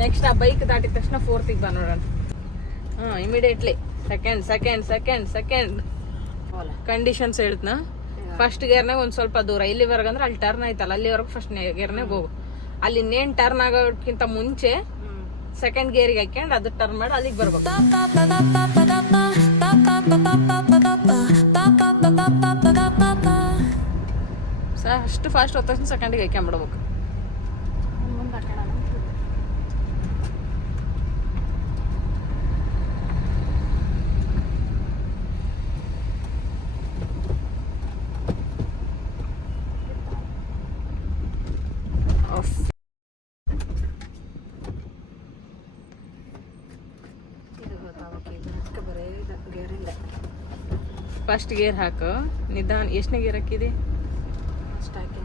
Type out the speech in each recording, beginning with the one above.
Next ಆ bike ದಾಟಿದ ತಕ್ಷಣ 4th ಬಾ ನೋಡೋಣ. ಇಮಿಡಿಯೇಟ್ಲಿ ಸೆಕೆಂಡ್ ಕಂಡೀಷನ್ಸ್ ಹೇಳ್ತನ. ಫಸ್ಟ್ ಗೇರ್ನಾಗ ಒಂದ್ ಸ್ವಲ್ಪ ದೂರ ಇಲ್ಲಿವರೆಗೆ ಅಂದ್ರೆ ಅಲ್ಲಿ ಟರ್ನ್ ಆಯ್ತಲ್ಲ, ಅಲ್ಲಿವರೆಗೂ ಫಸ್ಟ್ ಗೇರ್ನಾಗ ಹೋಗು. ಅಲ್ಲಿ ಇನ್ನೇನ್ ಟರ್ನ್ ಆಗೋಕ್ಕಿಂತ ಮುಂಚೆ ಸೆಕೆಂಡ್ ಗೇರಿಗೆ ಹಾಕ್ಯಂಡ್ ಅದು ಟರ್ನ್ ಮಾಡಿ ಅಲ್ಲಿಗೆ ಬರ್ಬೇಕು. ಅಷ್ಟು ಫಾಸ್ಟ್ ಹೋದ ತಕ್ಷಣ ಸೆಕೆಂಡಿಗೆ ಹಾಕ್ಯಂಬಿಡ್ಬೇಕು. ಫಸ್ಟ್ ಗೇರ್ ಹಾಕು ನಿಧಾನ. ಎಷ್ಟನೇ ಗೇರ್ ಹಾಕಿದೆ? ಫಸ್ಟ್ ಹಾಕಿ.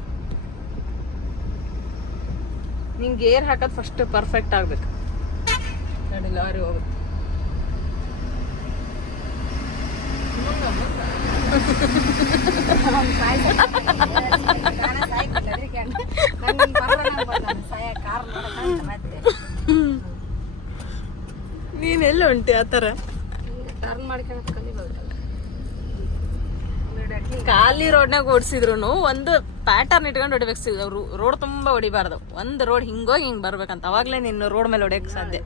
ನಿಂಗೆ ಗೇರ್ ಹಾಕೋದು ಫಸ್ಟ್ ಪರ್ಫೆಕ್ಟ್ ಆಗ್ಬೇಕು. ನೋಡಿ ಲಾರಿ ಹೋಗುತ್ತೆ. ನೀನೆಲ್ಲ ಉಂಟು ಆ ಥರ ಟರ್ನ್ ಮಾಡ್ಕೊಂಡು ಕಲಿಬಹುದು. ಖಾಲಿ ರೋಡ್ನಾಗ ಓಡಿಸಿದ್ರು ಒಂದು ಪ್ಯಾಟರ್ನ್ ಇಟ್ಕೊಂಡು ಹೊಡಿಬೇಕು. ರೋಡ್ ತುಂಬಾ ಹೊಡಿಬಾರ್ದು. ಒಂದು ರೋಡ್ ಹಿಂಗೋಗಿ ಹಿಂಗ್ ಬರ್ಬೇಕಂತ, ಅವಾಗ್ಲೇ ನಿನ್ನ ರೋಡ್ ಮೇಲೆ ಹೊಡಿಯಕ್ ಸಾಧ್ಯ.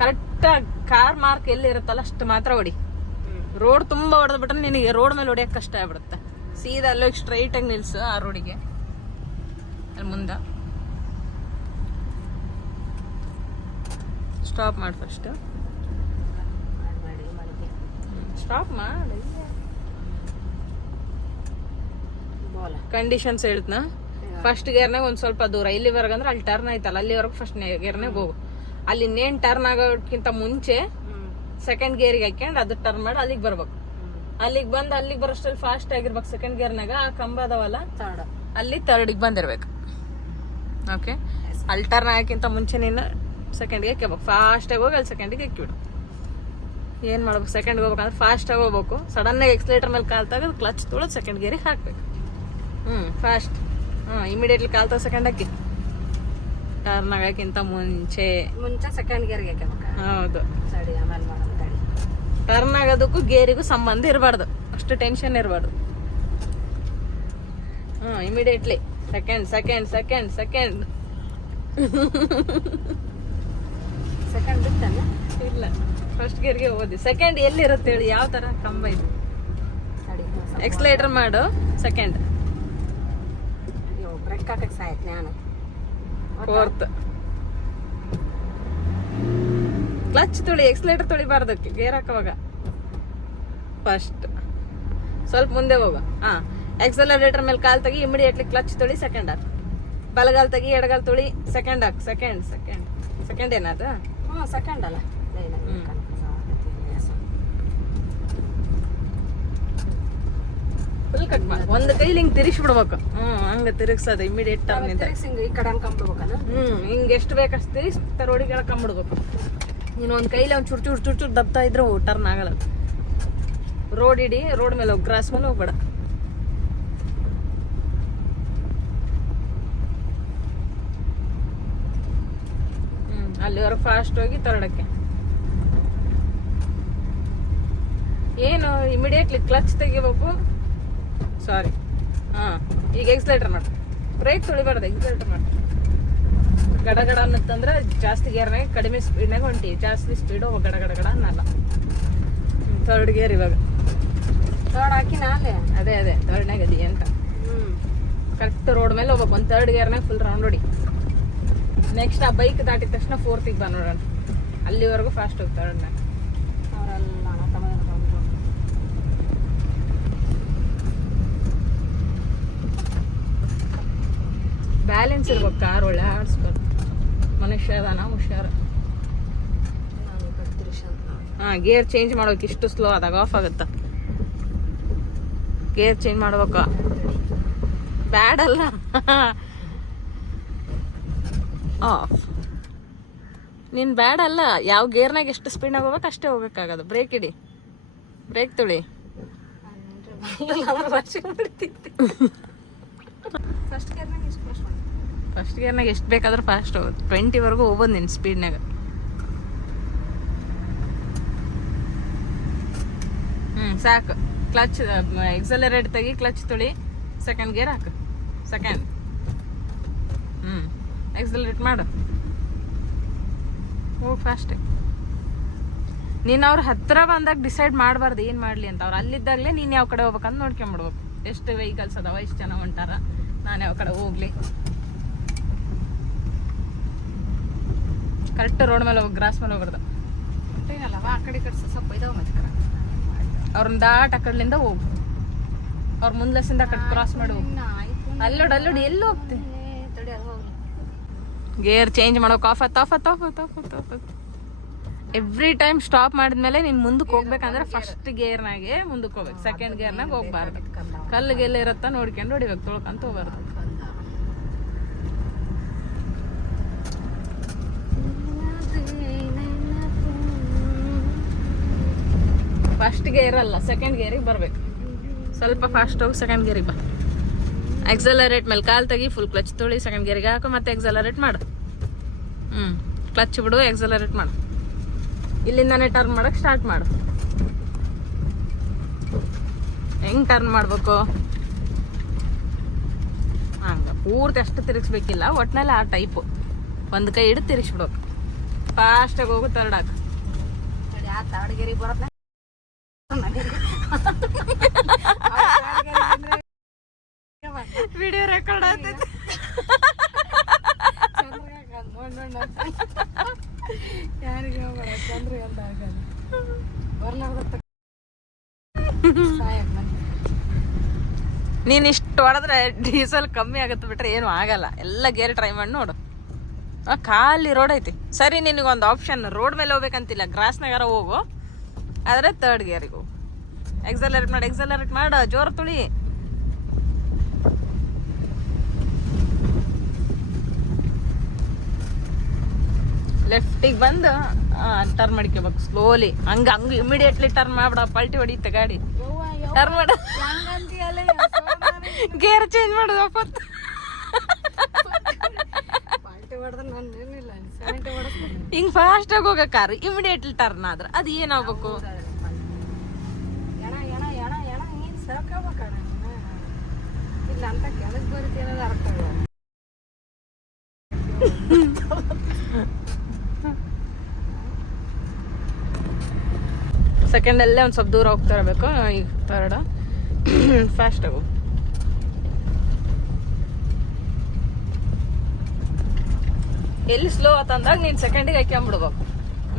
ಕರೆಕ್ಟ್ ಕಾರ್ ಮಾರ್ಕ್ ಎಲ್ಲಿ ಇರುತ್ತಲ್ಲ ಅಷ್ಟು ಮಾತ್ರ ಹೊಡಿ. ರೋಡ್ ತುಂಬಾ ಹೊಡೆದ್ಬಿಟ್ರೆ ನಿನಗೆ ರೋಡ್ ಮೇಲೆ ಹೊಡಿಯಕ್ ಕಷ್ಟ ಆಗ್ಬಿಡುತ್ತೆ. ಸೀದಾ ಅಲ್ಲೋಗಿ ಸ್ಟ್ರೈಟ್ ಆಗಿ ನಿಲ್ಸು ಆ ರೋಡಿಗೆ. ಅಲ್ಲಿ ಮುಂದ ಸ್ಟಾಪ್ ಮಾಡಿ. ಫಸ್ಟ್ ಸ್ಟಾಪ್ ಮಾಡಿ. ಕಂಡೀಷನ್ಸ್ ಹೇಳ್ತನ. ಫಸ್ಟ್ ಗೇರ್ನಾಗ ಒಂದ್ ಸ್ವಲ್ಪ ದೂರ ಇಲ್ಲಿವರೆಗೆ ಅಂದ್ರೆ ಅಲ್ಲಿ ಟರ್ನ್ ಆಯ್ತಲ್ಲ, ಅಲ್ಲಿವರೆಗೂ ಫಸ್ಟ್ ಗೇರ್ನಾಗ ಹೋಗು. ಅಲ್ಲಿ ಇನ್ನೇನ್ ಟರ್ನ್ ಆಗೋಕ್ಕಿಂತ ಮುಂಚೆ ಸೆಕೆಂಡ್ ಗೇರಿಗೆ ಹಾಕ್ಯಂಡ್ ಅದು ಟರ್ನ್ ಮಾಡಿ ಅಲ್ಲಿಗೆ ಬರ್ಬೇಕು. ಅಲ್ಲಿಗೆ ಬಂದು ಅಲ್ಲಿಗೆ ಬರೋಷ್ಟಲ್ಲಿ ಫಾಸ್ಟ್ ಆಗಿರ್ಬೇಕು. ಸೆಕೆಂಡ್ ಗೇರ್ನಾಗ ಆ ಕಂಬ ಅದಾವಲ್ಲ ಅಲ್ಲಿ ಥರ್ಡಿಗೆ ಬಂದಿರ್ಬೇಕು. ಓಕೆ, ಅಲ್ಲಿ ಟರ್ನ್ ಆಗೋಕ್ಕಿಂತ ಮುಂಚೆ ನೀನು ಸೆಕೆಂಡ್ಗೆ ಹಾಕ್ಯಬೇಕು. ಫಾಸ್ಟಾಗಿ ಹೋಗಿ ಅಲ್ಲಿ ಸೆಕೆಂಡಿಗೆ ಹಾಕಿಬಿಡು. ಏನ್ ಮಾಡ್ಬೇಕು? ಸೆಕೆಂಡ್ಗೆ ಹೋಗ್ಬೇಕಂದ್ರೆ ಫಾಸ್ಟಾಗಿ ಹೋಗ್ಬೇಕು. ಸಡನ್ ಆಗಿ ಎಕ್ಸ್ಲೇಟರ್ ಮೇಲೆ ಕಾಲ್ ತೆಗೆದು ಕ್ಲಚ್ ತೊಳೆದು ಸೆಕೆಂಡ್ ಗೇರಿಗೆ ಹಾಕ್ಬೇಕು. ಫಾಸ್ಟ್. ಇಮಿಡಿಯೇಟ್ಲಿ ಕಾಲ್ ತೆಗೆದು ಸೆಕೆಂಡ್ ಹಾಕಿ. ಟರ್ನ್ ಆಗೋಕ್ಕಿಂತ ಮುಂಚೆ ಸೆಕೆಂಡ್ ಗೇರ್ಗೆ ಹಾಕ್ಬೇಕು. ಹೌದು, ಟರ್ನ್ ಆಗೋದಕ್ಕೂ ಗೇರಿಗೂ ಸಂಬಂಧ ಇರಬಾರ್ದು. ಅಷ್ಟು ಟೆನ್ಷನ್ ಇರಬಾರ್ದು. ಇಮಿಡಿಯೇಟ್ಲಿ ಸೆಕೆಂಡ್ ಬಿಟ್ಟಲ್ಲ. ಇಲ್ಲ, ಫಸ್ಟ್ ಗೇರ್ಗೆ ಓದಿ. ಸೆಕೆಂಡ್ ಎಲ್ಲಿರುತ್ತೆ ಹೇಳಿ? ಯಾವ ತರ ಕಂಬ ಇದೆ? ಎಕ್ಸ್ಲೇಟರ್ ಮಾಡು. ಸೆಕೆಂಡ್ ಬ್ರೇಕ್ ಹಾಕಕ್ಕೆ ಸಾಯ್ತು ನಾನು. ಫೋರ್ತ್ ಕ್ಲಚ್ ತೊಳಿ. ಎಕ್ಸ್ಲೇಟರ್ ತೊಳಿಬಾರ್ದು ಗೇರ್ ಹಾಕುವಾಗ. ಫಸ್ಟ್ ಸ್ವಲ್ಪ ಮುಂದೆ ಹೋಗ. ಎಕ್ಸಲರೇಟರ್ ಮೇಲೆ ಕಾಲ್ ತೆಗಿ. ಇಮಿಡಿಯೇಟ್ಲಿ ಕ್ಲಚ್ ತೊಳಿ. ಸೆಕೆಂಡ್ ಹಾಕ್. ಬಲಗಾಲ್ ತೆಗಿ, ಎಡಗಾಲ್ ತೊಳಿ. ಸೆಕೆಂಡ್ ಹಾಕ್. ಸೆಕೆಂಡ್ ಏನದ? ಸೆಕೆಂಡ್ ಅಲ್ಲ. ಫುಲ್ ಕಟ್ ಮಾಡಿ. ಒಂದು ಕೈಲಿ ಹಿಂಗ್ ತಿರುಗಿಸಿ ಬಿಡ್ಬೇಕು. ಹಂಗ ತಿರುಗಿಸೋದು ಇಮಿಡಿಯೇಟ್ ಟರ್ನ್ ಇಂದ ಈ ಕಡೆ ಅನ್ಕೊಂಡ್ಬಿಡ್ಬೇಕಲ್ಲ. ಹಿಂಗ್ ಎಷ್ಟು ಬೇಕಷ್ಟು ತಿರುಗಿಸಿ ರೋಡಿಗೆ ಎಳ್ಕೊಂಡ್ಬಿಡ್ಬೇಕು. ನೀನು ಒಂದ್ ಕೈಲಿ ಒಂದ್ ಚುರ್ ದಬ್ತಾ ಇದ್ರೆ ಟರ್ನ್ ಆಗಲ್ಲ. ರೋಡ್ ಇಡಿ, ರೋಡ್ ಮೇಲೆ ಹೋಗಿ, ಕ್ರಾಸ್ ಮೇಲೆ ಹೋಗ್ಬೇಡ. ಅಲ್ಲಿವರೆಗೆ ಫಾಸ್ಟ್ ಹೋಗಿ ತರಡಕ್ಕೆ. ಏನು ಇಮಿಡಿಯೇಟ್ಲಿ ಕ್ಲಚ್ ತೆಗಿಬೇಕು. ಸಾರಿ, ಈಗ ಎಕ್ಸ್ಲೇಟರ್ ಮಾಡಿ. ಬ್ರೇಕ್ ತೊಳಿಬಾರ್ದು, ಎಕ್ಸ್ಲೇಟರ್ ಮಾಡಿ. ಗಡಗಡ ಅನ್ನತ್ತಂದ್ರೆ ಜಾಸ್ತಿ ಗೇರ್ನಾಗ ಕಡಿಮೆ ಸ್ಪೀಡ್ನಾಗ ಹೊಂಟಿ. ಜಾಸ್ತಿ ಸ್ಪೀಡು ಗಡಗಡ ಅನ್ನಲ್ಲ. ಥರ್ಡ್ ಗೇರ್ ಇವಾಗ. ಥರ್ಡ್ ಹಾಕಿ ನಾಳೆ ಅದೇ ಥರ್ಡ್ನಾಗ ಅದಿ ಅಂತ. ಕರೆಕ್ಟ್ ರೋಡ್ ಮೇಲೆ ಹೋಗ್ಬೇಕು. ಒಂದು ಥರ್ಡ್ ಗೇರ್ನಾಗ ಫುಲ್ ರೌಂಡ್ ಹೊಡಿ. ನೆಕ್ಸ್ಟ್ ಆ ಬೈಕ್ ದಾಟಿದ ತಕ್ಷಣ 4th ಬಾ ನೋಡೋಣ. ಅಲ್ಲಿವರೆಗೂ ಫಾಸ್ಟ್ ಹೋಗಿ ಥರ್ಡ್ನಾಗ. ಬ್ಯಾಲೆನ್ಸ್ ಇರ್ಬೇಕು. ಕಾರ್ ಒಳ್ಳೆ ಆಡಿಸ್ಬೇಕು. ಮನುಷ್ಯ ಅದಾನ ಹುಷಾರ. ಗೇರ್ ಚೇಂಜ್ ಮಾಡ್ಬೇಕು. ಇಷ್ಟು ಸ್ಲೋ ಆದಾಗ ಆಫ್ ಆಗುತ್ತ. ಗೇರ್ ಚೇಂಜ್ ಮಾಡ್ಬೇಕು. ಬ್ಯಾಡ್ ಅಲ್ಲ, ಆಫ್. ನೀನ್ ಬ್ಯಾಡ್ ಅಲ್ಲ. ಯಾವ ಗೇರ್ನಾಗ ಎಷ್ಟು ಸ್ಪೀಡ್ನಾಗ ಹೋಗ್ಬೇಕು ಅಷ್ಟೇ ಹೋಗಕ್ಕಾಗದು. ಬ್ರೇಕ್ ಇಡಿ, ಬ್ರೇಕ್ ತೊಳಿ. ಫಸ್ಟ್ ಗೇರ್ನಾಗ ಫಸ್ಟ್ ಗೇರ್ನಾಗ ಎಷ್ಟು ಬೇಕಾದ್ರೂ ಫಾಸ್ಟ್ ಹೋಗೋದು, 20ವರೆಗೂ ಹೋಗ್ಬೋದು ನಿನ್ನ ಸ್ಪೀಡ್ನಾಗ. ಸಾಕು. ಕ್ಲಚ್ ಎಕ್ಸಲರೇಟ್ ತೆಗಿ, ಕ್ಲಚ್ ತುಳಿ, ಸೆಕೆಂಡ್ ಗೇರ್ ಹಾಕು, ಸೆಕೆಂಡ್. ಎಕ್ಸಲರೇಟ್ ಮಾಡು, ಹೋಗಿ ಫಾಸ್ಟಾಗಿ. ನೀನು ಅವ್ರ ಹತ್ರ ಬಂದಾಗ ಡಿಸೈಡ್ ಮಾಡಬಾರ್ದು ಏನು ಮಾಡಲಿ ಅಂತ. ಅವ್ರು ಅಲ್ಲಿದ್ದಾಗಲೇ ನೀನು ಯಾವ ಕಡೆ ಹೋಗ್ಬೇಕಂತ ನೋಡ್ಕೊಂಬಿಡ್ಬೇಕು. ಎಷ್ಟು ವೆಹಿಕಲ್ಸ್ ಅದಾವ, ಎಷ್ಟು ಜನ ಹೊಂಟಾರ, ನಾನು ಯಾವ ಕಡೆ ಹೋಗ್ಲಿ. ಕರೆಕ್ಟ್ ರೋಡ್ ಮೇಲೆ ಹೋಗಿ, ಗ್ರಾಸ್ ಮೇಲೆ ಹೋಗ್ಬಾರ್ದು. ಏನಲ್ಲವ ಆ ಕಡೆ ಕಡೆ ಸ್ವಲ್ಪ ಇದಾವ ಮತ್ತೆ ಅವ್ರನ್ನ ದಾಟ್ ಆ ಕಡ್ಲಿಂದ ಹೋಗು. ಅವ್ರ ಮುಂದ್ಲಸಿಂದ ಆ ಕಡೆ ಕ್ರಾಸ್ ಮಾಡಿ ಹೋಗು. ಅಲ್ಲೋಡಿ ಎಲ್ಲಿ ಹೋಗ್ತಿ? ಗೇರ್ ಚೇಂಜ್ ಮಾಡೋಕೆ ಆಫ್ ಎವ್ರಿ ಟೈಮ್ ಸ್ಟಾಪ್ ಮಾಡಿದ್ಮೇಲೆ ನೀನು ಮುಂದಕ್ಕೆ ಹೋಗ್ಬೇಕಂದ್ರೆ ಫಸ್ಟ್ ಗೇರ್ನಾಗೆ ಮುಂದಕ್ಕೆ ಹೋಗ್ಬೇಕು, ಸೆಕೆಂಡ್ ಗೇರ್ನಾಗ ಹೋಗ್ಬಾರ್ದು. ಕಲ್ಲಿಗೆಲ್ಲ ಇರತ್ತ ನೋಡ್ಕೊಂಡು ಹೊಡಿಬೇಕು, ತೊಳ್ಕೊಂತ ಹೋಗ್ಬಾರ್ದು. ಫಸ್ಟ್ ಗೇರ್ ಅಲ್ಲ, ಸೆಕೆಂಡ್ ಗೇರಿಗೆ ಬರ್ಬೇಕು. ಸ್ವಲ್ಪ ಫಾಸ್ಟ್ ಹೋಗಿ ಸೆಕೆಂಡ್ ಗೇರಿಗೆ ಬಾ. ಎಕ್ಸಲರೇಟ್ ಮೇಲೆ ಕಾಲು ತೆಗಿ, ಫುಲ್ ಕ್ಲಚ್ ತೊಳಿ, ಸೆಕೆಂಡ್ ಗೇರಿಗೆ ಹಾಕು, ಮತ್ತೆ ಎಕ್ಸಲರೇಟ್ ಮಾಡು. ಕ್ಲಚ್ ಬಿಡು, ಎಕ್ಸಲರೇಟ್ ಮಾಡು. ಇಲ್ಲಿಂದಾನೆ ಟರ್ನ್ ಮಾಡಕ್ಕೆ ಸ್ಟಾರ್ಟ್ ಮಾಡು. ಹೆಂಗೆ ಟರ್ನ್ ಮಾಡಬೇಕು ಹಂಗೆ ಪೂರ್ತಿ ಅಷ್ಟು ತಿರುಗಿಸ್ಬೇಕಿಲ್ಲ, ಒಟ್ಟಿನಲ್ಲಿ ಆ ಟೈಪು. ಒಂದು ಕೈ ಹಿಡಿದು ತಿರುಗಿಸ್ಬಿಡ್ಬೇಕು. ಫಾಸ್ಟಾಗಿ ಹೋಗು, ತರ್ಡ್ ಹಾಕು. ತಾಡಗೇರಿಗೆ ಬರತ್ತ ವಿಡಿಯೋ ರೆಕಾರ್ಡ್ ಆಗ್ತೈತಿ. ಯಾರಿಗೆ ಚಂದ್ರ ನೀನು ಇಷ್ಟು ಹೊಡೆದ್ರೆ ಡೀಸೆಲ್ ಕಮ್ಮಿ ಆಗುತ್ತೆ ಬಿಟ್ರೆ ಏನು ಆಗಲ್ಲ. ಎಲ್ಲ ಗೇರ್ ಟ್ರೈ ಮಾಡಿ ನೋಡು. ಖಾಲಿ ರೋಡ್ ಐತಿ. ಸರಿ, ನಿನಗೊಂದು ಆಪ್ಷನ್, ರೋಡ್ ಮೇಲೆ ಹೋಗ್ಬೇಕಂತಿಲ್ಲ, ಗ್ರಾಸ್ನಾಗಾರ ಹೋಗು, ಆದರೆ ತರ್ಡ್ ಗೇರಿಗೆ ಹೋಗು. ಎಕ್ಸಲರೇಟ್ ಮಾಡು, ಜೋರು ತುಳಿ. ಲೆಫ್ಟಿಗೆ ಬಂದು ಟರ್ನ್ ಮಾಡ್ಕೋಬೇಕು ಸ್ಲೋಲಿ. ಹಂಗೆ ಇಮಿಡಿಯೇಟ್ಲಿ ಟರ್ನ್ ಮಾಡ್ಬಿಡ, ಪಲ್ಟಿ ಹೊಡಿಯುತ್ತೆ ಗಾಡಿ. ಟರ್ನ್ ಮಾಡ, ಗೇರ್ ಚೇಂಜ್ ಮಾಡೋದು ವಾಪಸ್. ಹಿಂಗೆ ಫಾಸ್ಟಾಗಿ ಹೋಗೋ ಕಾರು ಇಮಿಡಿಯೇಟ್ಲಿ ಟರ್ನ್ ಆದ್ರೆ ಅದು ಏನಾಗಬೇಕು? ಇಲ್ಲ ಅಂತ ಕೆಲಸ ಬರುತ್ತೆ ಅನ್ನೋದು ಅರ್ಥ. ಸೆಕೆಂಡಲ್ಲೇ ಒಂದು ಸ್ವಲ್ಪ ದೂರ ಹೋಗ್ತಾ ಇರಬೇಕು. ಈಗ ತರ್ಡ ಫಾಸ್ಟಾಗು. ಎಲ್ಲಿ ಸ್ಲೋ ಆತಂದಾಗ ನೀನು ಸೆಕೆಂಡಿಗೆ ಹಾಕ್ಕೊಂಬಿಡ್ಬೇಕು.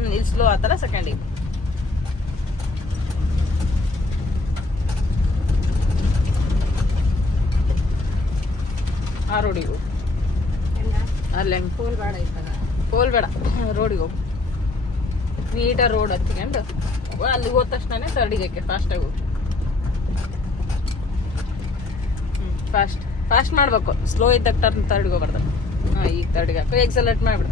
ಇಲ್ಲಿ ಸ್ಲೋ ಆತಲ್ಲ ಸೆಕೆಂಡಿಗೆ. ಆ ರೋಡಿಗೆ ಹೋಗು. ಅಲ್ಲಿ ಪೋಲ್ ಬೇಡ, ರೋಡಿಗೆ ಹೋಗು. ನೀಟಾಗಿ ರೋಡ್ ಹಚ್ಕೊಂಡು ಅಲ್ಲಿಗೆ ಹೋದ ತಕ್ಷಣ ತರ್ಡಿಗೆ ಹಾಕಿ ಫಾಸ್ಟಾಗಿ ಹೋಗು. ಫಾಸ್ಟ್ ಮಾಡ್ಬೇಕು. ಸ್ಲೋ ಇದ್ದಾಗ ತರ್ಡಿಗೆ ಹೋಗ್ಬಾರ್ದು. ಈಗ ತರ್ಡಿಗೆ ಹಾಕು, ಎಕ್ಸಲರೇಟ್ ಮಾಡ್ಬಿಡು.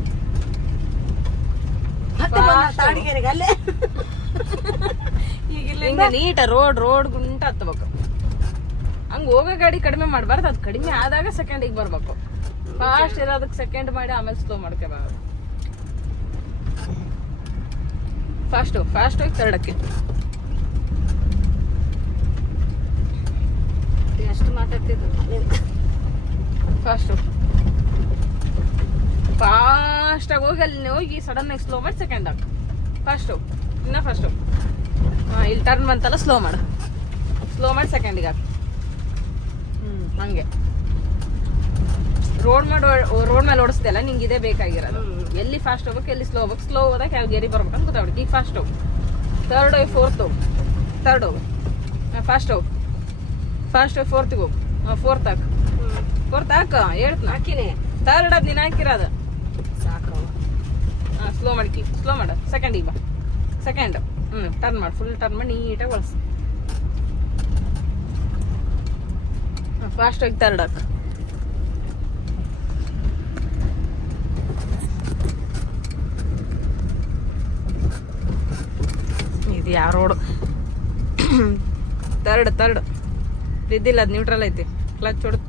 ಹಿಂಗೆ ನೀಟ ರೋಡ್ ಗುಂಟ ಹತ್ಬೇಕು. ಹಂಗೆ ಹೋಗೋ ಗಾಡಿ ಕಡಿಮೆ ಮಾಡಬಾರ್ದು. ಅದು ಕಡಿಮೆ ಆದಾಗ ಸೆಕೆಂಡಿಗೆ ಬರ್ಬೇಕು. ಫಾಸ್ಟ್ ಇರೋದಕ್ಕೆ ಸೆಕೆಂಡ್ ಮಾಡಿ ಆಮೇಲೆ ಸ್ಲೋ ಮಾಡ್ಕೋಬಾರ್ದು. ಫಾಸ್ಟ್ ಹೋಗಿ ತರ್ಡಕ್ಕೆ. ಎಷ್ಟು ಮಾತಾಡ್ತಿದ್ರು ಫಾಸ್ಟಾಗಿ ಹೋಗಿ ಅಲ್ಲಿ ಹೋಗಿ ಸಡನ್ ಆಗಿ ಸ್ಲೋ ಮಾಡಿ ಸೆಕೆಂಡ್ ಹಾಕು. ಫಾಸ್ಟ್ ಹೋಗು, ಇನ್ನೂ ಫಾಸ್ಟ್ ಹೋಗು. ಇಲ್ಲಿ ಟರ್ನ್ ಬಂತಲ್ಲ, ಸ್ಲೋ ಮಾಡಿ ಸೆಕೆಂಡಿಗೆ ಹಾಕು. ಹಂಗೆ ರೋಡ್ ಮೇಲೆ ಓಡಿಸ್ದಲ್ಲ, ನಿಂಗೆ ಇದೇ ಬೇಕಾಗಿರೋದು. ಎಲ್ಲಿ ಫಾಸ್ಟ್ ಹೋಗ್ಬೇಕು, ಎಲ್ಲಿ ಸ್ಲೋ ಹೋಗ್ಬೇಕು. ಸ್ಲೋ ಹೋದಾಗ ಯಾವ ಗೇರಿ ಬರ್ಬೇಕಂತ ಗೊತ್ತಾಗ್ಬಿಟ್ಟು. ಈಗ ಫಾಸ್ಟ್ ಹೋಗು, ತರ್ಡ್ ಹೋಗಿ ಫೋರ್ತ್ ಹೋಗು, ಫಾಸ್ಟ್ ಹೋಗು, ಫೋರ್ತಿಗೆ ಹೋಗು. ಫೋರ್ತ್ ಹಾಕು ಹೇಳ್ತೀನಿ. ಹಾಕಿನಿ ತರ್ಡ್ ಅದು ನೀನು ಹಾಕಿರೋದು ಸಾಕು. ಸ್ಲೋ ಮಾಡು. ಸೆಕೆಂಡಿಗೆ ಬಾ. ಸೆಕೆಂಡ್ ಟರ್ನ್ ಮಾಡಿ, ಫುಲ್ ಟರ್ನ್ ಮಾಡಿ ನೀಟಾಗಿ ಬಳಸು. ಫಾಸ್ಟ್ ಹೋಗಿ ತರ್ಡ್ ಹಾಕು. ಇದು ಯಾವ ರೋಡು? ತರ್ಡ್ ಬಿದ್ದಿಲ್ಲ, ಅದು ನ್ಯೂಟ್ರಲ್ ಐತಿ. ಕ್ಲಚ್ ಹೊಡೆದು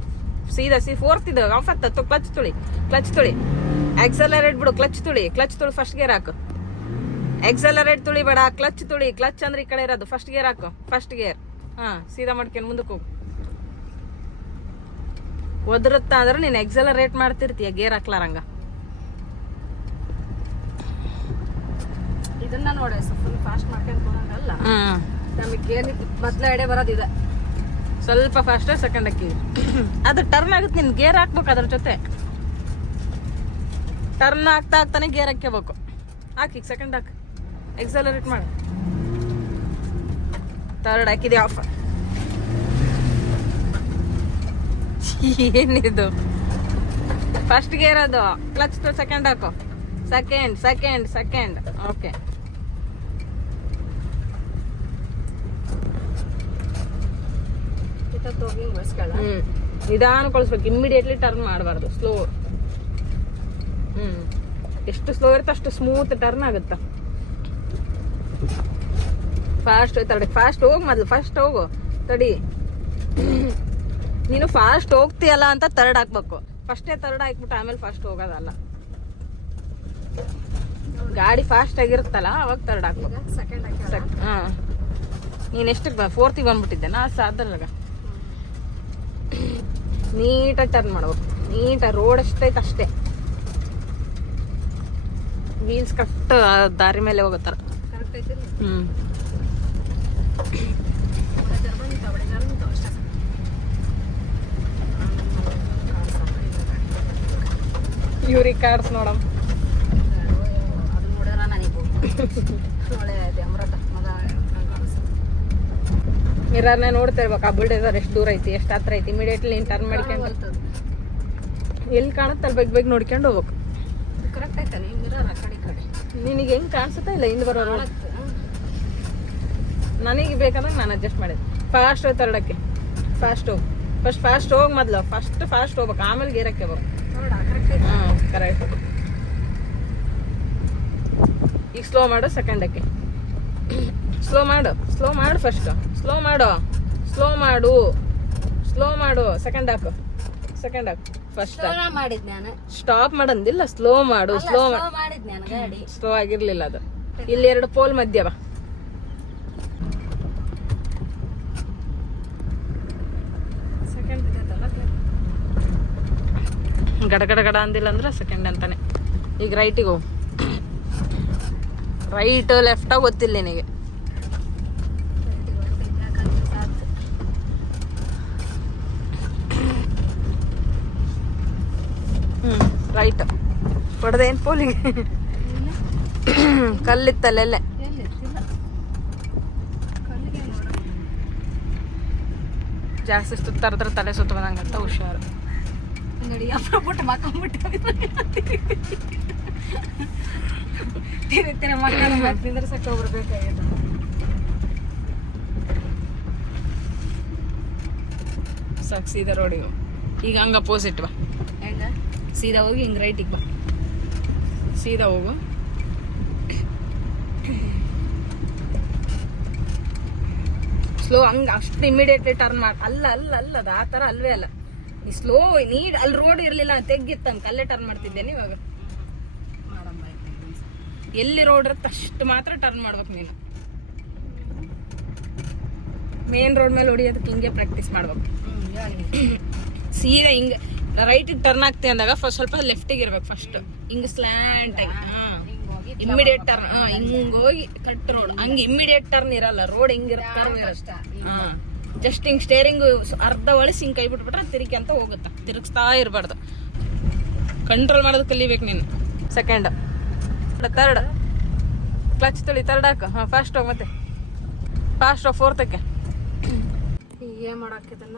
ಸೀದಾ ಫೋರ್ತ್ ಇದು ಆಫ್ ಹತ್ತು ಕ್ಲಚ್ ತುಳಿ ಎಕ್ಸಲರೇಟ್ ಬಿಡು, ಕ್ಲಚ್ ತುಳಿ ಫಸ್ಟ್ ಗೇರ್ ಹಾಕು. ಎಕ್ಸಲರೇಟ್ ತುಳಿ ಬೇಡ, ಕ್ಲಚ್ ತುಳಿ. ಕ್ಲಚ್ ಅಂದ್ರೆ ಈ ಕಡೆ ಇರೋದು, ಫಸ್ಟ್ ಗೇರ್ ಹಾಕು, ಫಸ್ಟ್ ಗೇರ್. ಹಾ, ಸೀದಾ ಮಾಡ್ಕೊಂಡು ಮುಂದಕ್ಕೆ ಹೋಗು. ಒದರುತ್ತ ಅಂದ್ರೆ ನೀನು ಎಕ್ಸಲರೇಟ್ ಮಾಡ್ತಿರ್ತೀಯ ಗೇರ್ ಹಾಕ್ಲಾರಂಗ. ಇದನ್ನ ನೋಡಿ ಫುಲ್ ಫಾಸ್ಟ್ ಮಾಡ್ಕೊಂಡು ಹೋಗಂಗಲ್ಲ. ನಮಗೆ ಗೇರ್ ಮೊದ್ಲು ಎಡೆ ಬರೋದಿದೆ. ಸ್ವಲ್ಪ ಫಾಸ್ಟ್ ಸೆಕೆಂಡ್ ಹಾಕಿ ಅದು ಟರ್ನ್ ಆಗುತ್ತೆ. ನಿನ್ ಗೇರ್ ಹಾಕ್ಬೇಕು, ಅದ್ರ ಜೊತೆ ಟರ್ನ್ ಆಗ್ತಾನೆ ಗೇರ್ ಹಾಕ್ಕೋಬೇಕು. ಹಾಕಿ ಸೆಕೆಂಡ್ ಹಾಕಿ, ಎಕ್ಸಲರೇಟ್ ಮಾಡಿ. ಥರ್ಡ್ ಹಾಕಿದೆ, ಆಫ್. ಏನಿದು ಫಸ್ಟ್ ಗೇರ್ ಅದು, ಕ್ಲಚ್ ಸೆಕೆಂಡ್ ಹಾಕು. Second okay. ನಿಧಾನ ಕಳಿಸ್ಬೇಕು, ಇಮ್ಮಿಡಿಯೇಟ್ಲಿ ಟರ್ನ್ ಮಾಡಬಾರ್ದು, ಸ್ಲೋ. ಎಷ್ಟು ಸ್ಲೋ ಇರುತ್ತೆ ಅಷ್ಟು ಸ್ಮೂತ್ ಟರ್ನ್ ಆಗುತ್ತ. ಫಾಸ್ಟ್ ತಡಿ, ಫಾಸ್ಟ್ ಹೋಗು ಮೊದ್ಲು, ಫಸ್ಟ್ ಹೋಗು. ತಡಿ, ನೀನು ಫಾಸ್ಟ್ ಹೋಗ್ತೀಯಲ್ಲ ಅಂತ ತರ್ಡ್ ಹಾಕ್ಬೇಕು. ಫಸ್ಟೇ ತರ್ಡ್ ಹಾಕ್ಬಿಟ್ಟು ಆಮೇಲೆ ಫಾಸ್ಟ್ ಹೋಗೋದಲ್ಲ. ಗಾಡಿ ಫಾಸ್ಟ್ ಆಗಿರುತ್ತಲ್ಲ ಅವಾಗ ತರ್ಡ್ ಹಾಕ್ಬೇಕು. ಹಾ, ನೀನ್ ಎಷ್ಟಕ್ಕೆ ಫೋರ್ತಿಗೆ ಬಂದ್ಬಿಟ್ಟಿದ್ದೆ ನಾ ಅದ್ರಾಗ. ನೀಟಾಗಿ ಟರ್ನ್ ಮಾಡ್ಬೇಕು, ನೀಟಾಗಿ. ರೋಡ್ ಎಷ್ಟೈತೆ ಅಷ್ಟೇ, ವೀಲ್ಸ್ ಕರೆಕ್ಟ್ ದಾರಿ ಮೇಲೆ ಹೋಗತ್ತಾರ. ಯೂರಿಕ್ ಕಾರ್ಡ್ಸ್ ನೋಡಮ್. ಮಿರರ್ನೇ ನೋಡ್ತಾ ಇರ್ಬೇಕು, ಆ ಬುಲ್ಡೇಸರ್ ಎಷ್ಟು ದೂರ ಐತಿ, ಎಷ್ಟು ಹತ್ರ ಐತಿ. ಇಮಿಡಿಯೇಟ್ಲಿ ನೀನು ಟರ್ನ್ ಮಾಡ್ಕೊಂಡು ಎಲ್ಲಿ ಕಾಣುತ್ತೆ ಅಲ್ಲಿ ಬೇಗ ನೋಡ್ಕೊಂಡು ಹೋಗ್ಬೇಕು. ಕರೆಕ್ಟ್ ಆಯ್ತಾ ನೀನು ಮಿರರ್ ಆ ಕಡೆ ಈ ಕಡೆ ನಿನಗೆ ಹೆಂಗ್ ಕಾಣಿಸುತ್ತಾ ಇಲ್ಲ ಹಿಂದೆ ಬರೋ ರೋಡ್? ನನಗೆ ಬೇಕಾದಂಗೆ ನಾನು ಅಡ್ಜಸ್ಟ್ ಮಾಡಿದೆ. ಫಾಸ್ಟ್ ತರಡಕ್ಕೆ ಫಾಸ್ಟ್ ಹೋಗಿ, ಫಾಸ್ಟ್ ಹೋಗಿ ಮೊದ್ಲು. ಫಾಸ್ಟ್ ಹೋಗ್ಬೇಕು, ಆಮೇಲೆ ಗೇರ್ ಹಾಕ್ಕೋಬೇಕು. ಹಾಂ ಕರೆಕ್ಟ್. ಈಗ ಸ್ಲೋ ಮಾಡು, ಸೆಕೆಂಡಕ್ಕೆ ಸ್ಲೋ ಮಾಡು ಫಸ್ಟ್. ಸ್ಲೋ ಮಾಡು ಸೆಕೆಂಡ್ ಹಾಕು. ಫಸ್ಟ್ ಮಾಡಿದ್ ನಾನು ಸ್ಟಾಪ್ ಮಾಡಂದಿಲ್ಲ, ಸ್ಲೋ ಮಾಡು. ಮಾಡಿದ್ ನಾನು ಗಾಡಿ ಸ್ಲೋ ಆಗಿರ್ಲಿಲ್ಲ ಅದು. ಇಲ್ಲಿ 2 ಪೋಲ್ ಮಧ್ಯವ. ಗಡ ಅಂದಿಲ್ಲ ಅಂದ್ರೆ ಸೆಕೆಂಡ್ ಅಂತಾನೆ. ಈಗ ರೈಟಿಗೆ ಹೋಗು. ರೈಟ್ ಲೆಫ್ಟ್ ಗೊತ್ತಿಲ್ಲ ನಿನಗೆ. ರೈಟ್ ಹೊಡೆದೇನು ಪೋಲಿಗೆ? ಕಲ್ಲಿತ್ತಲ್ಲೆಲ್ಲ. ಜಾಸ್ತಿ ಸುತ್ತಾರದ್ರ ತಲೆ ಸುತ್ತ ಬಂದಂಗಂತ ಹುಷಾರು. ಸಾಕು, ಸೀದಾ ರೋಡಿಗೆ ಈಗ ಹಂಗ ಅಪೋಸಿಟ್ ಬಾ. ಸೀದಾ ಹೋಗಿ ಹಿಂಗೆ ರೈಟಿಗೆ ಬಾ. ಸೀದಾ ಹೋಗು. ಸ್ಲೋ ಹಂಗೆ ಅಷ್ಟು ಇಮಿಡಿಯೇಟ್ಲಿ ಟರ್ನ್ ಮಾಡಿ. ಅಲ್ಲ ಅದು ಆ ಥರ ಅಲ್ವೇ ಅಲ್ಲ. ನೀ ಸ್ಲೋ ಅಲ್ಲಿ ರೋಡ್ ಇರಲಿಲ್ಲ, ತೆಗ್ಗಿತ್ತಂಕ ಅಲ್ಲೇ ಟರ್ನ್ ಮಾಡ್ತಿದ್ದೇನೆ. ಇವಾಗ ಎಲ್ಲಿ ರೋಡ್ ಇರುತ್ತೆ ಅಷ್ಟು ಮಾತ್ರ ಟರ್ನ್ ಮಾಡ್ಬೇಕು ನೀನು. ಮೇನ್ ರೋಡ್ ಮೇಲೆ ಹೊಡಿಯೋದಕ್ಕೆ ಹಿಂಗೆ ಪ್ರಾಕ್ಟೀಸ್ ಮಾಡ್ಬೇಕು. ಸೀದಾ ಹಿಂಗೆ ರೈಟಿಗೆ ಟರ್ನ್ ಆಗ್ತಿ ಅಂದಾಗ ಸ್ವಲ್ಪ ಲೆಫ್ಟಿಗೆ ಇರ್ಬೇಕು ಫಸ್ಟ್. ಹಿಂಗೆ ಸ್ಲ್ಯಾಂಟ್ ಆಗಿ ಇಮ್ಮಿಡಿಯೇಟ್ ಟರ್ನ್. ಹಿಂಗೋಗಿ ಕಟ್ ರೋಡ್. ಹಂಗೆ ಇಮ್ಮಿಡಿಯೇಟ್ ಟರ್ನ್ ಇರಲ್ಲ, ರೋಡ್ ಹಿಂಗಿರುತ್ತೆ. ಜಸ್ಟ್ ಹಿಂಗ್ ಸ್ಟೇರಿಂಗ್ ಅರ್ಧ ಒಳಸಿ ಹಿಂಗ್ ಕೈ ಬಿಟ್ಬಿಟ್ರೆ ತಿರುಗಿ ಅಂತ ಹೋಗುತ್ತ. ತಿರುಗಿಸ್ತಾ ಇರಬಾರ್ದು, ಕಂಟ್ರೋಲ್ ಮಾಡೋದು ಕಲಿಬೇಕು ನೀನು. ಸೆಕೆಂಡ್, ಥರ್ಡ್ ಕ್ಲಚ್ ತಳಿ, ಥರ್ಡ್ ಹಾಕು. ಹಾಂ, ಫಾಸ್ಟ್ ಹೋಗಿ, ಮತ್ತೆ ಫಾಸ್ಟ್ ಹೋಗಿ ಫೋರ್ತಕ್ಕೆ. ಏನ್ ಮಾಡಾಕಿದನ್ನ